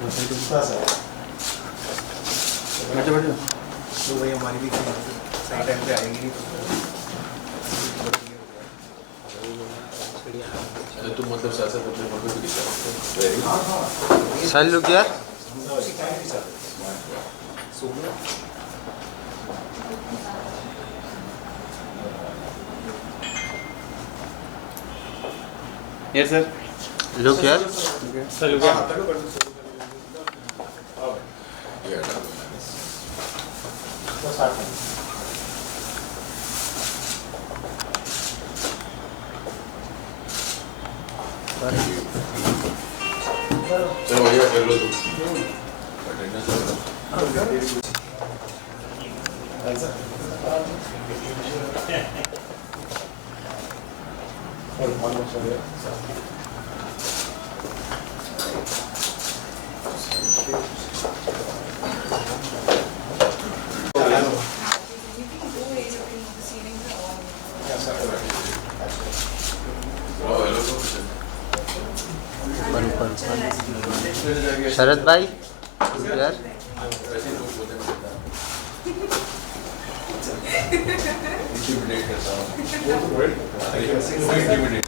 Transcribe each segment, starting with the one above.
तो वही हमारी भी सही टाइम पे आएंगी नहीं तो तुम मतलब साथ साथ अपने फोटो भी खींचा। साल लुक यार यस सर लुक यार सर लुक यार चलो भैया कर लो तुम अटेंडेंस शरद भाई यार इंटिमिडेट करता हूँ इंटिमिडेट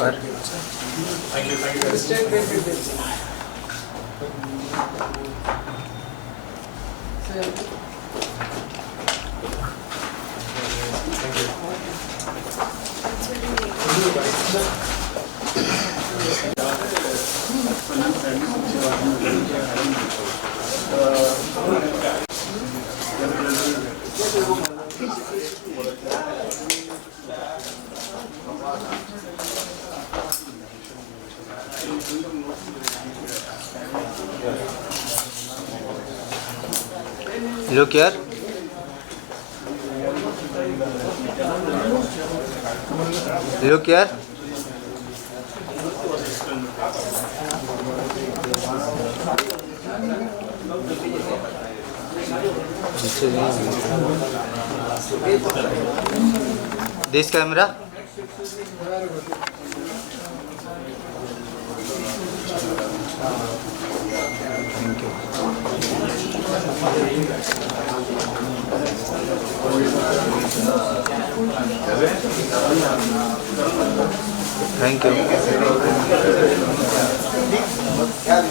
और लुक यार लुक यार this camera thank you thank you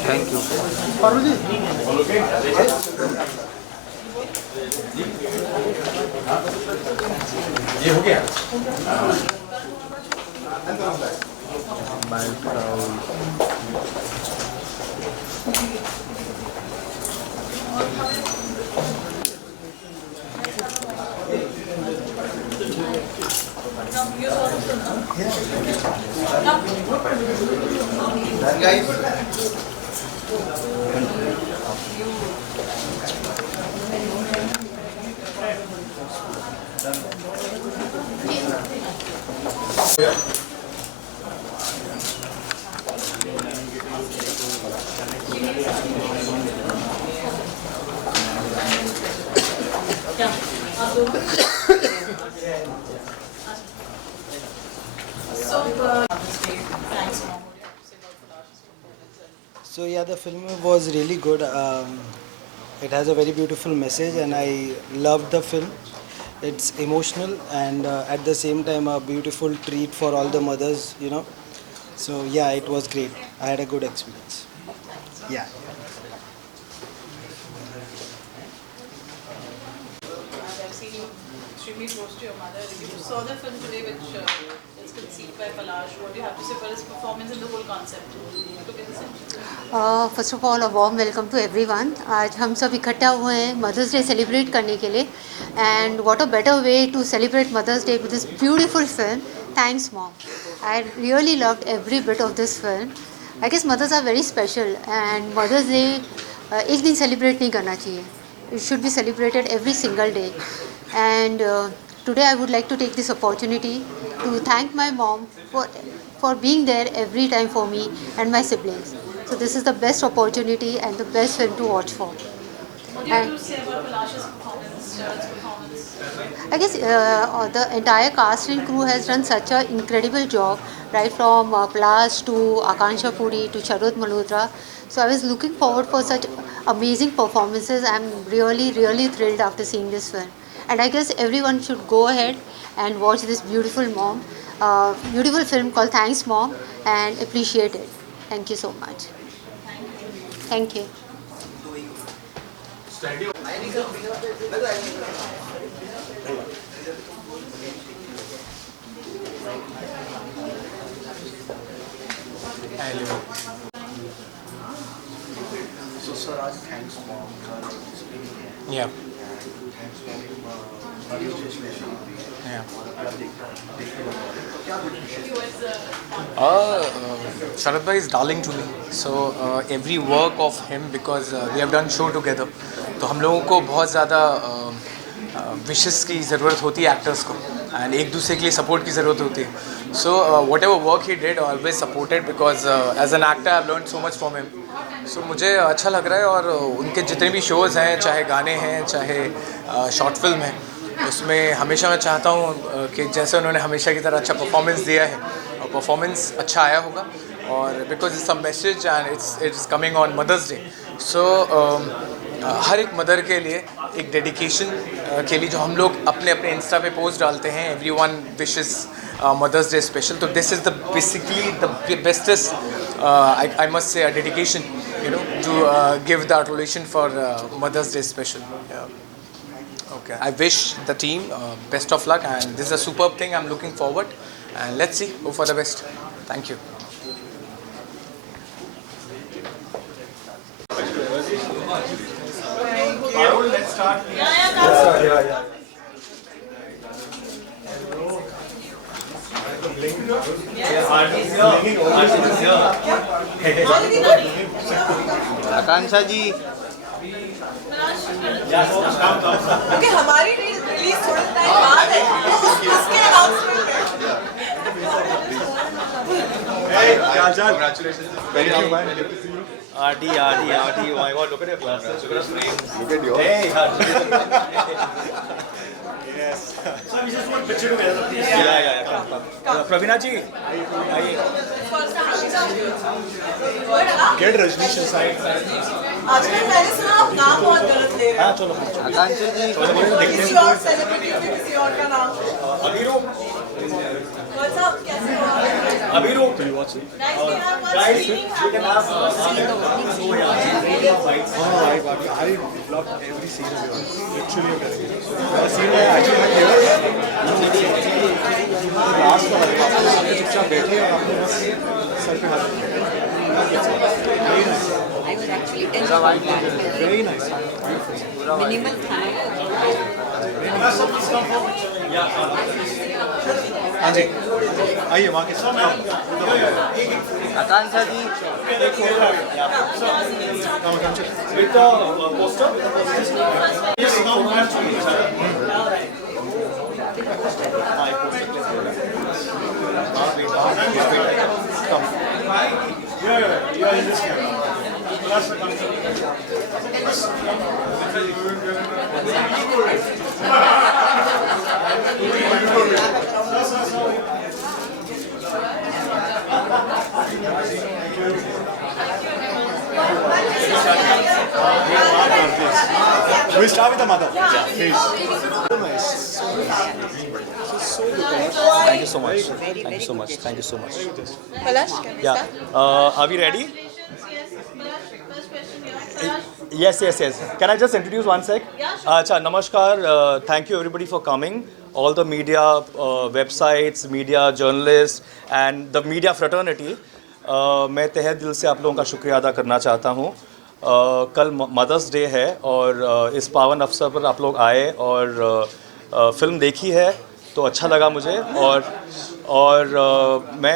thank you ये हो गया So yeah, the film was really good. It has a very beautiful message, and I loved the film. It's emotional and at the same time a beautiful treat for all the mothers, you know. So yeah, it was great. I had a good experience. Yeah. I've seen you extremely close to your mother. You saw the film today, which is conceived by Palash. What do you have to say for his performance and the whole concept? Took in the sense. First of all warm welcome to everyone. आज हम सब इकट्ठा हुए हैं mother's day celebrate करने के लिए, and what a better way to celebrate mother's day with this beautiful film. Thanks mom, I really loved every bit of this film. I guess mothers are very special and mother's day एक दिन celebrate नहीं करना चाहिए, it should be celebrated every single day. And today I would like to take this opportunity to thank my mom for being there every time for me and my siblings. So this is the best opportunity and the best film to watch for. What do you have to say about Palash's performance, Sharad's performance? I guess the entire cast and crew has done such an incredible job, right from Palash to Akansha Puri to Sharad Malhotra. So I was looking forward for such amazing performances. I'm really, really thrilled after seeing this film. And I guess everyone should go ahead and watch this beautiful beautiful film called Thanks Mom, and appreciate it. Thank you so much. Thank you. So Swaraj, thanks mom. Yeah. Thanks mom. Yeah. क्या Sharad bhai is darling to me. So every work of him, because we have done show together, तो हम लोगों को बहुत ज़्यादा विशेस की ज़रूरत होती है एक्टर्स को, एंड एक दूसरे के लिए सपोर्ट की ज़रूरत होती है. So whatever work he did always supported, because as an actor I learn so much from him. So मुझे अच्छा लग रहा है, और उनके जितने भी शोज़ हैं, चाहे गाने हैं चाहे शॉर्ट फिल्म है, उसमें हमेशा मैं चाहता हूँ कि जैसे उन्होंने हमेशा की तरह अच्छा परफॉर्मेंस दिया है, और परफॉर्मेंस अच्छा आया होगा, और because it's a message and it's coming on Mother's Day. So हर एक मदर के लिए एक डेडिकेशन के लिए जो हम लोग अपने अपने इंस्टा पे पोस्ट डालते हैं, everyone wishes Mother's Day special. तो this is the basically the bestest I must say dedication, you know, to give that relation for Mother's Day special. Okay, I wish the team best of luck, and this is a superb thing. I'm looking forward, and let's see, hope for the best. Thank you. Let's start. आकांक्षा जी, क्योंकि हमारी रिलीज थोड़े टाइम बाद है, उसके announcement Congratulations. Very good. RD, oh my god, look at your glasses. Look at yours. Hey, Yes. So we just want picture together, please. Yeah. Come. Pravina ji, Get Rajnish inside. आजकल मैंने सुना आप नाम बहुत गलत ले रहे हाँ चलो. आकांक्षा जी, हो, किसी और सेलिब्रिटी में किसी और का नाम. Abiru, What's up? कैसे हो आप? Abiru. Nice to have one streaming happening. I loved every scene of yours. Literally everything. The scene where I actually had yours. Last one, आपने चुपचाप बैठे और आपने बस सर पे हाथ रखा. Very nice. I was actually tense about that. Very nice. Minimal time. हाँ जी, आइए वहाँ के सामने. आकांक्षा जी, With the poster. Yes, now we have to each other. Come. Yeah, in this camera. That's the concept. We start with the mother. Please. So good. Thank you so much. Thank you so much. Thank you so much. Palash, can we Yeah. start? Are we ready? Congratulations, yes. Palash, first question, yeah. Palash. Yes. Can I just introduce one sec? Yeah, sure. Acha, namaskar. Thank you everybody for coming. All the media, websites, media journalists, and the media fraternity. मैं तहे दिल से आप लोगों का शुक्रिया अदा करना चाहता हूँ. कल मदर्स डे है, और इस पावन अवसर पर आप लोग आए और फिल्म देखी है, तो अच्छा लगा मुझे. और मैं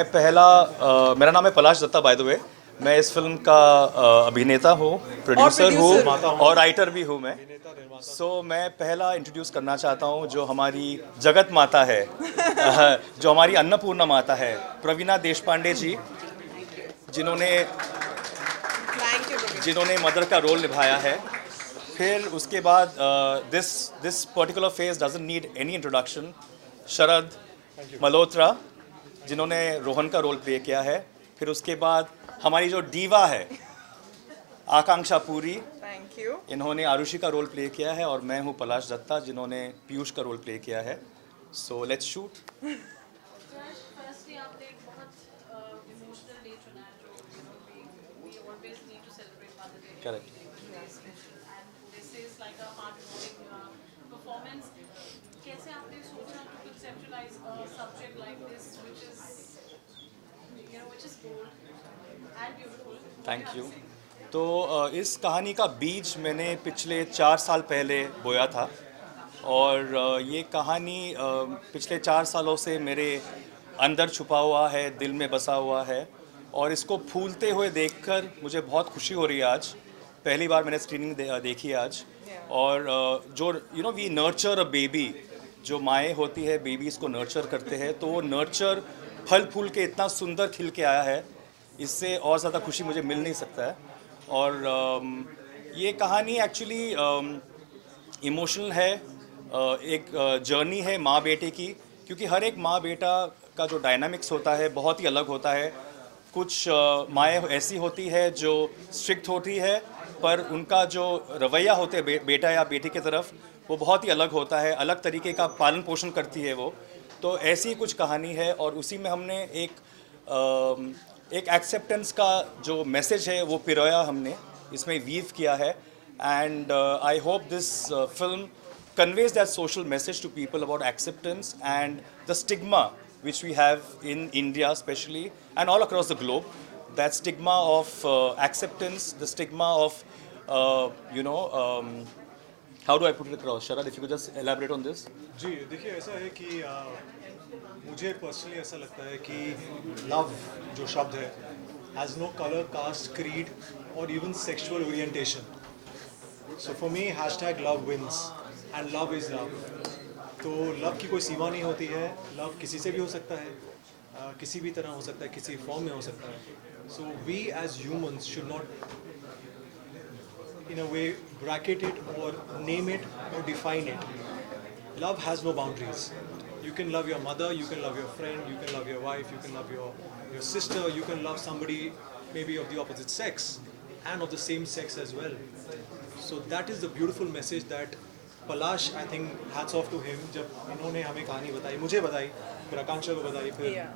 मेरा नाम है पलाश दत्ता, बाय द वे. मैं इस फिल्म का अभिनेता हूँ, प्रोड्यूसर हूँ और राइटर भी हूँ मैं। मैं पहला इंट्रोड्यूस करना चाहता हूँ जो हमारी जगत माता है, जो हमारी अन्नपूर्णा माता है, प्रवीणा देशपांडे जी, जिन्होंने मदर का रोल निभाया है। फिर उसके बाद this particular phase doesn't need any introduction, Sharad Malhotra जिन्होंने रोहन का रोल प्ले किया है। फिर उसके बाद हमारी जो डीवा है आकांक्षा पुरी, थैंक यू। इन्होंने आरुषि का रोल प्ले किया है। और मैं हूँ पलाश दत्ता जिन्होंने पीयूष का रोल प्ले किया है। So let's shoot. फर्स्टली आपने एक बहुत इमोशनल डे चुना है जो we always need to celebrate Mother Day. Correct. And this is like a heartwarming performance. कैसे आपने सोचा to conceptualize a subject like this which is bold and beautiful? Thank you. तो इस कहानी का बीज मैंने पिछले 4 साल पहले बोया था और ये कहानी पिछले 4 सालों से मेरे अंदर छुपा हुआ है, दिल में बसा हुआ है और इसको फूलते हुए देखकर मुझे बहुत खुशी हो रही है। आज पहली बार मैंने स्क्रीनिंग देखी है आज। और जो वी नर्चर अ बेबी, जो माएँ होती है बेबीज़ को नर्चर करते हैं, तो वो नर्चर फल फूल के इतना सुंदर खिल के आया है, इससे और ज़्यादा खुशी मुझे मिल नहीं सकता है। और ये कहानी एक्चुअली इमोशनल है, एक जर्नी है माँ बेटे की, क्योंकि हर एक माँ बेटा का जो डायनामिक्स होता है बहुत ही अलग होता है। कुछ माएँ ऐसी होती है जो स्ट्रिक्ट होती है, पर उनका जो रवैया होते है बेटा या बेटी की तरफ वो बहुत ही अलग होता है, अलग तरीके का पालन पोषण करती है वो। तो ऐसी ही कुछ कहानी है और उसी में हमने एक एक्सेप्टेंस का जो मैसेज है वो पिरोया हमने इसमें वीव किया है। And I hope this film conveys that social message to people about acceptance and the stigma which we have in India especially and all across the globe. That stigma of acceptance, the stigma of how do I put it across? Sharad, if you could just elaborate on this. जी देखिए, ऐसा है कि मुझे पर्सनली ऐसा लगता है कि लव जो शब्द है has no colour, caste, creed और even sexual orientation. So for me hashtag love wins and love is love. तो लव की कोई सीमा नहीं होती है, लव किसी से भी हो सकता है, किसी भी तरह हो सकता है, किसी फॉर्म में हो सकता है। So we as humans should not in a way bracket it or name it or define it. Love has no boundaries. You can love your mother, you can love your friend, you can love your wife, you can love your sister, you can love somebody maybe of the opposite sex and of the same sex as well. So that is the beautiful message that Palash, I think hats off to him, जब इन्होंने हमें कहानी बताई, मुझे बताई, फिर आकांक्षा को बताई, फिर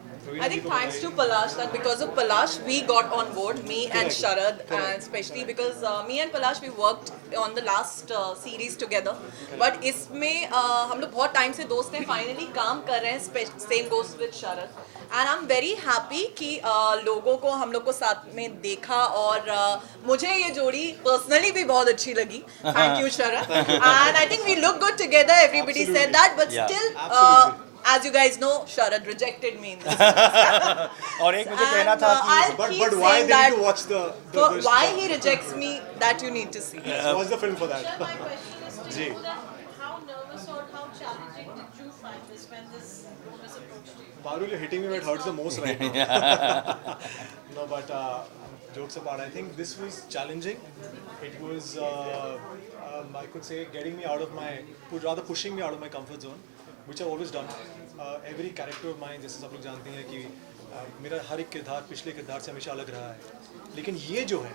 I think thanks to Palash that because of Palash we got on board, me and Sharad, and especially because me and Palash we worked on the last series together. But इसमें हम लोग बहुत टाइम से दोस्त हैं, finally काम कर रहे हैं, same goes with Sharad. And I'm very happy कि लोगों को हम लोग को साथ में देखा और मुझे ये जोड़ी personally भी बहुत अच्छी लगी. Thank you Sharad. And I think we look good together. Everybody said that, but still. As you guys know, Sharad rejected me in this. और एक मुझे कहना था कि but why they need to watch the why he rejects me, that you need to see. Watch the film for that. My question is to you that how nervous or how challenging did you find this when this bonus approached you? Parul, you're hitting me where it hurts the most right now. No, but jokes apart, I think this was challenging. It was, I could say, getting me out of my, rather pushing me out of my comfort zone, which I've always done. Every character of mine, जैसे सब लोग जानते हैं कि मेरा हर एक किरदार पिछले किरदार से हमेशा अलग रहा है। लेकिन ये जो है,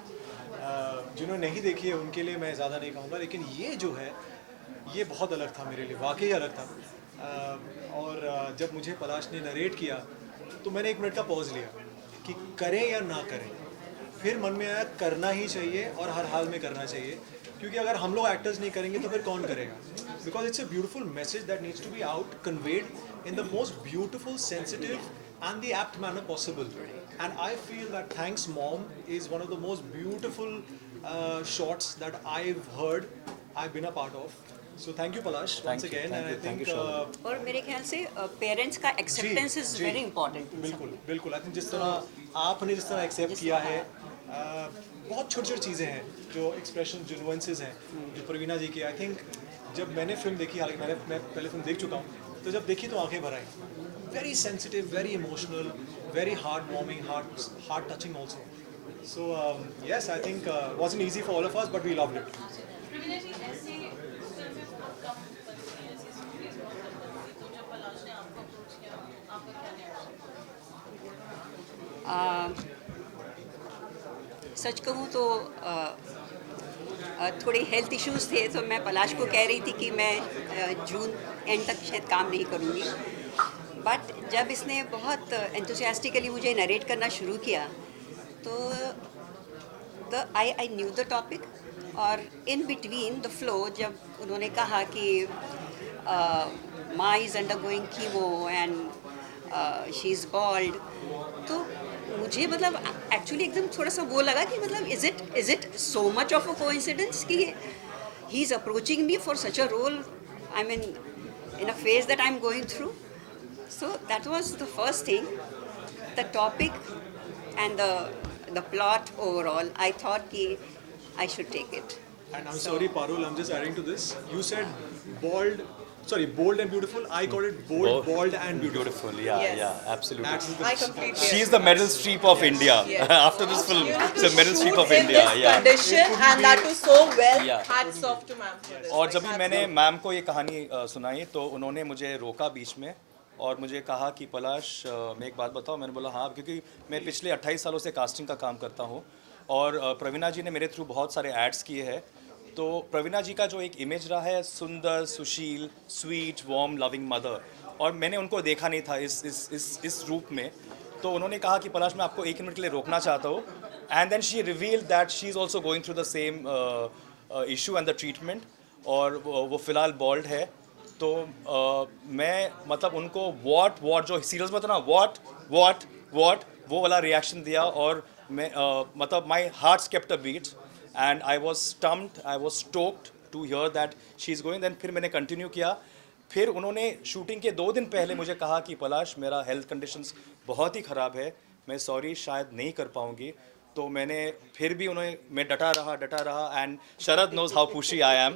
जिन्होंने नहीं देखी है उनके लिए मैं ज़्यादा नहीं कहूँगा, लेकिन ये जो है, ये बहुत अलग था मेरे लिए, वाकई अलग था। और जब मुझे पलाश ने नरेट किया तो मैंने 1 मिनट का पॉज लिया कि करें या ना करें। फिर मन में आया करना ही चाहिए और हर हाल में करना चाहिए, क्योंकि अगर हम लोग एक्टर्स नहीं करेंगे तो फिर कौन करेगा? Because it's a beautiful message that needs to be out conveyed in the most beautiful, sensitive and the apt manner possible. And I feel that Thanks Mom is one of the most beautiful shots that I've heard, I've been a part of. So thank you Palash once again. And I think और मेरे ख्याल से पेरेंट्स का acceptance is very important. बिल्कुल बिल्कुल। I think जिस तरह आपने जिस तरह एक्सेप्ट किया है बहुत छोटी छोटी चीज़ें हैं जो एक्सप्रेशन जो नुएंसेस हैं जो प्रवीणा जी की आई थिंक जब मैंने फिल्म देखी हालांकि मैं पहले फिल्म देख चुका हूँ तो जब देखी तो आंखें भर आई very sensitive very emotional very heart warming heart touching also so yes I think wasn't easy for all of us but we loved it Praveena ji ऐसी फिल्में बहुत कम बनती हैं ऐसी स्टोरीज बहुत कम बनती हैं तो जब पलाश ने आपको अप्रोच किया आपका क्या रिएक्शन सच कहूँ तो थोड़े हेल्थ इश्यूज थे तो मैं पलाश को कह रही थी कि मैं जून एंड तक शायद काम नहीं करूँगी बट जब इसने बहुत एंथुसियास्टिकली मुझे नरेट करना शुरू किया तो आई न्यू द टॉपिक और इन बिटवीन द फ्लो जब उन्होंने कहा कि माँ is undergoing chemo and she is bald तो मुझे मतलब एक्चुअली एकदम थोड़ा सा वो लगा कि मतलब is it so much of a coincidence कि he is approaching me for such a role I mean in a phase that I am going through so that was the first thing the topic and the plot overall I thought कि I should take it. And I'm sorry, Parul, I'm just adding to this. You said bold and beautiful. I called it bold and beautiful. Beautiful, yeah, Yes. yeah, absolutely. That's the I completely She's the Meryl Streep of India. Yes. After this film, You know, it's the Meryl Streep shoot of in India. this Yeah. condition and that too so well. Yeah. Hats off to ma'am for this. और Like, जब भी hats मैंने off. Ma'am को ये कहानी सुनाई तो उन्होंने मुझे रोका बीच में और मुझे कहा कि पलाश मैं एक बात बताऊं मैंने बोला हाँ क्योंकि मैं पिछले 28 सालों से कास्टिंग का काम करता हूं और प्रवीणा जी ने मेरे थ्रू बहुत सारे एड्स किए हैं तो प्रवीणा जी का जो एक इमेज रहा है सुंदर सुशील स्वीट वार्म लविंग मदर और मैंने उनको देखा नहीं था इस रूप में तो उन्होंने कहा कि पलाश मैं आपको 1 मिनट के लिए रोकना चाहता हूँ and then she revealed that she is also going through the same issue and the treatment और वो फ़िलहाल बॉल्ड है तो मैं मतलब उनको वॉट जो सीरियल्स में था ना वॉट वो वाला रिएक्शन दिया और मैं मतलब my heart kept a beat and I was stumped I was stoked to hear that she is going then फिर मैंने कंटिन्यू किया फिर उन्होंने शूटिंग के 2 दिन पहले मुझे कहा कि पलाश मेरा हेल्थ कंडीशंस बहुत ही ख़राब है मैं सॉरी शायद नहीं कर पाऊँगी तो मैंने फिर भी मैं डटा रहा and Sharad knows how pushy I am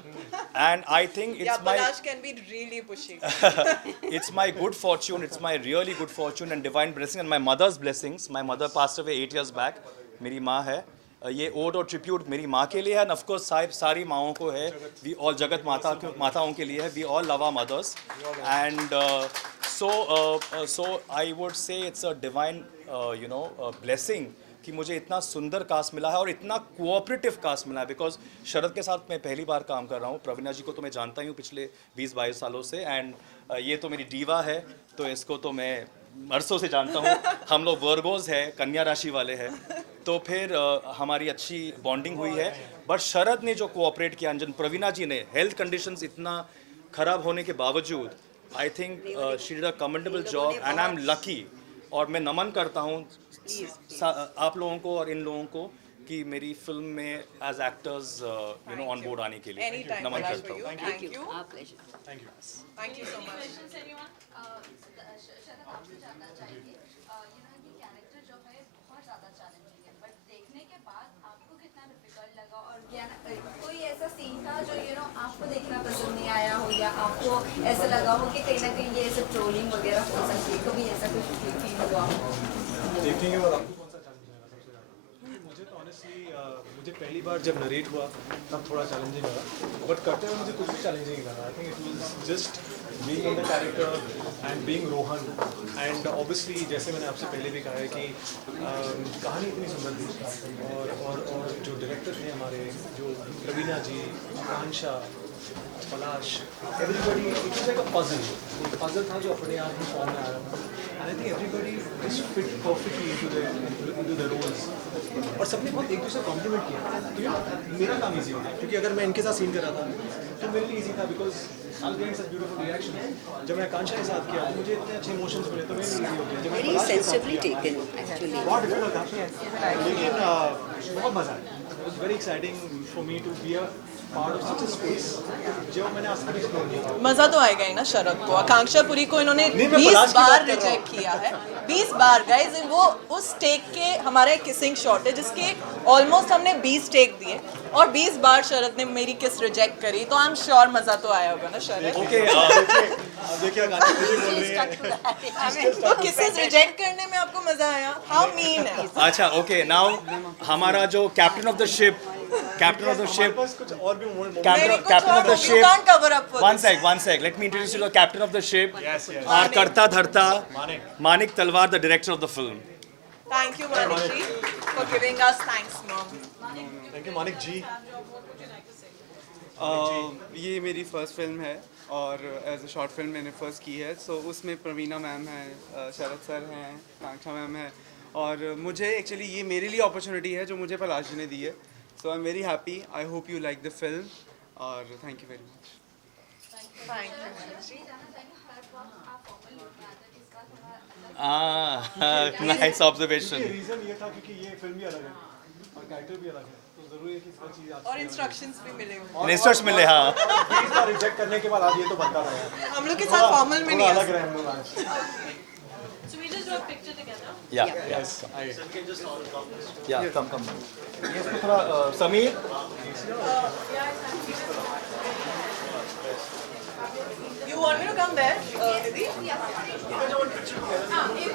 and I think Yeah, Palash can be really pushy. it's my good fortune it's my really good fortune and divine blessing and my mother's blessings my mother passed away 8 years back मेरी माँ है ये ओड और ट्रिब्यूट मेरी माँ के लिए है एंड ऑफ कोर्स सारी माँओं को है वी ऑल जगत माताओं के लिए है we all love our mothers and so I would say it's a divine blessing कि मुझे इतना सुंदर कास्ट मिला है और इतना कोऑपरेटिव कास्ट मिला है बिकॉज शरद के साथ मैं पहली बार काम कर रहा हूँ प्रवीणा जी को तो मैं जानता ही हूँ पिछले 20-22 सालों से एंड ये तो मेरी डीवा है तो इसको तो मैं बरसों से जानता हूँ हम लोग वर्गोज है कन्या राशि वाले हैं तो फिर हमारी अच्छी बॉन्डिंग हुई है बट शरद ने जो कोऑपरेट किया अंजन प्रवीणा जी ने हेल्थ कंडीशंस इतना ख़राब होने के बावजूद I think she did a commendable job and I am lucky और मैं नमन करता हूँ आप लोगों को और इन लोगों को कि मेरी फिल्म में एज एक्टर्स ऑन बोर्ड आने के लिए Anytime, नमन Palash, करता for हूँ you. Thank you. Our pleasure. Thank you so much. Questions, anyone? शरद आपसे जानना चाहेंगे ये कैरेक्टर जो है बहुत ज़्यादा चैलेंजिंग है बट देखने के बाद आपको कितना डिफिकल्ट लगा और कोई ऐसा सीन था जो आपको देखना पसंद नहीं आया हो या आपको ऐसा लगा हो कि कहीं ना कहीं ये ऐसे ट्रोलिंग वगैरह हो सकती है कभी ऐसा कुछ फील हुआ हो देखने के बाद आपको कौन सा चैलेंज लगा सबसे ज़्यादा मुझे तो ऑनेस्टली मुझे पहली बार जब नरेट हुआ तब थोड़ा चैलेंजिंग लगा बट करते हुए मुझे कुछ भी चैलेंजिंग लगा I think it was just being in the character and being Rohan and obviously जैसे मैंने आपसे पहले भी कहा है कि कहानी इतनी सुंदर थी और जो डायरेक्टर थे हमारे जो Praveena ji Akanksha Palash everybody it was like a puzzle था जो अपने आप में फॉर्म में आ रहा था and I think everybody is fit perfectly into the roles और सबने बहुत एक दूसरे कॉम्प्लीमेंट किया तो मेरा काम ईजी हो गया क्योंकि अगर मैं इनके साथ सीन कर रहा था तो मेरे लिए ईजी था because I was getting such beautiful reaction जब मैं आकांक्षा के साथ किया तो मुझे इतने अच्छे इमोशंस मिले तो मेरे लिए ईजी हो गया जब मैं Very पलाश के साथ sensibly किया, taken actually. बहुत डिफिकल्ट था लेकिन बहुत मज़ा आया it was very exciting for me to be a part of such a space जो मैंने आज तक explore नहीं किया। मजा तो आएगा ही ना शरद को। आकांक्षा पुरी को इन्होंने नहीं, मैं 20 पलाश की बार बात कर रहा हूँ। रिजेक्ट किया है, 20 बार गाइस। वो उस टेक के हमारा किसिंग शॉट है जिसके ऑलमोस्ट हमने 20 टेक दिए और 20 बार शरद ने मेरी किस रिजेक्ट करी, तो आई एम श्योर मजा तो आया होगा ना शरद। ओके देखिए आकांक्षा पुरी बोल रही है। तो किसेस रिजेक्ट करने में आपको मजा आया? हाउ मीन है। अच्छा ओके नाउ हमारा जो कैप्टन ऑफ द शिप बस कुछ और भी moment captain of the You ship can't cover up for one this. sec let me introduce you to the captain of the ship Yes, yes. our karta dharta Manik. Manik Talwar, the director of the film. Thank you Manik ji for giving us. Thanks mom. Thank you Manik ji. ये मेरी first film है और as a short film मैंने first की है। सो उसमें प्रवीणा मैम है, शरद सर हैं, आकांक्षा मैम है और मुझे एक्चुअली ये मेरे लिए अपॉर्चुनिटी है जो मुझे पलाश जी ने दी है। So I am very happy. I hope you like the film और thank you very much. Thank you Manik ji. Nice observation. Reason ये था क्योंकि ये फिल्म भी अलग है और कैरेक्टर भी अलग है, तो जरूरी है कि हर चीज आज और इंस्ट्रक्शंस भी मिले होंगे। Ministers मिले हाँ 20 बार रिजेक्ट करने के बाद आज ये तो बनता रहा। हम लोग के साथ फॉर्मल में नहीं अलग है। रहे हम लोग आज। So we just do a picture together. yes come ये इसको थोड़ा Sameer You want me to come there, Didi?